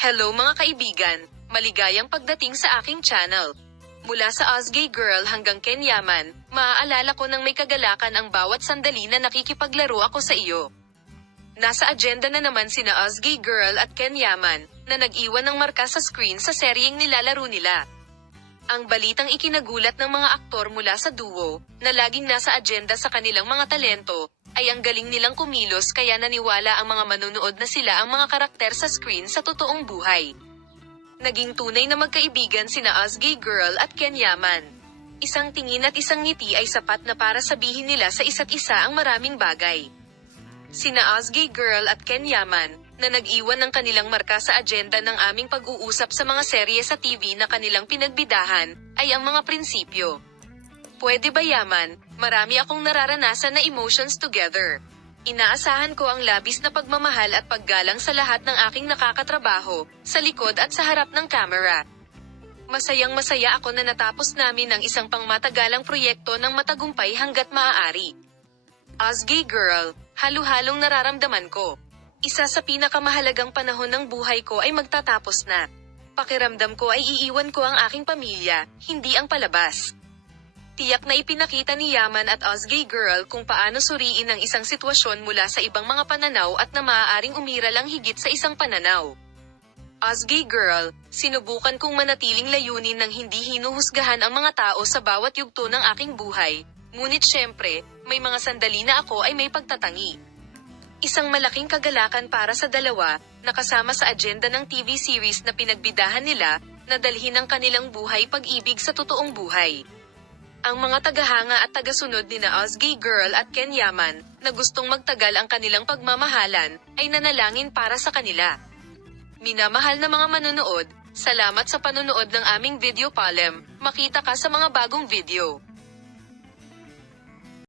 Hello mga kaibigan, maligayang pagdating sa aking channel. Mula sa Ozgay Girl hanggang Ken Yaman, maaalala ko nang may kagalakan ang bawat sandali na nakikipaglaro ako sa iyo. Nasa agenda na naman sina Ozgay Girl at Ken Yaman, na nag-iwan ng marka sa screen sa seryeng nilalaro nila. Ang balitang ikinagulat ng mga aktor mula sa duo, na laging nasa agenda sa kanilang mga talento, ay ang galing nilang kumilos kaya naniwala ang mga manunood na sila ang mga karakter sa screen sa totoong buhay. Naging tunay na magkaibigan sina Ozgay Girl at Ken Yaman. Isang tingin at isang ngiti ay sapat na para sabihin nila sa isa't isa ang maraming bagay. Sina Ozgay Girl at Ken Yaman, na nag-iwan ng kanilang marka sa agenda ng aming pag-uusap sa mga serye sa TV na kanilang pinagbidahan, ay ang mga prinsipyo. Pwede ba Yaman, marami akong nararanasan na emotions together. Inaasahan ko ang labis na pagmamahal at paggalang sa lahat ng aking nakakatrabaho, sa likod at sa harap ng kamera. Masayang masaya ako na natapos namin ang isang pangmatagalang proyekto ng matagumpay hanggat maaari. Ozgay Girl, halo-halong nararamdaman ko. Isa sa pinakamahalagang panahon ng buhay ko ay magtatapos na. Pakiramdam ko ay iiwan ko ang aking pamilya, hindi ang palabas. Tiyak na ipinakita ni Yaman at Ozgay Girl kung paano suriin ang isang sitwasyon mula sa ibang mga pananaw at na maaaring umiral ang higit sa isang pananaw. Ozgay Girl, sinubukan kong manatiling layunin ng hindi hinuhusgahan ang mga tao sa bawat yugto ng aking buhay, ngunit syempre, may mga sandali na ako ay may pagtatangi. Isang malaking kagalakan para sa dalawa, nakasama sa agenda ng TV series na pinagbidahan nila, na dalhin ang kanilang buhay pag-ibig sa totoong buhay. Ang mga tagahanga at tagasunod nina Ozgay Girl at Ken Yaman, na gustong magtagal ang kanilang pagmamahalan, ay nanalangin para sa kanila. Minamahal na mga manonood, salamat sa panonood ng aming video palem, makita ka sa mga bagong video.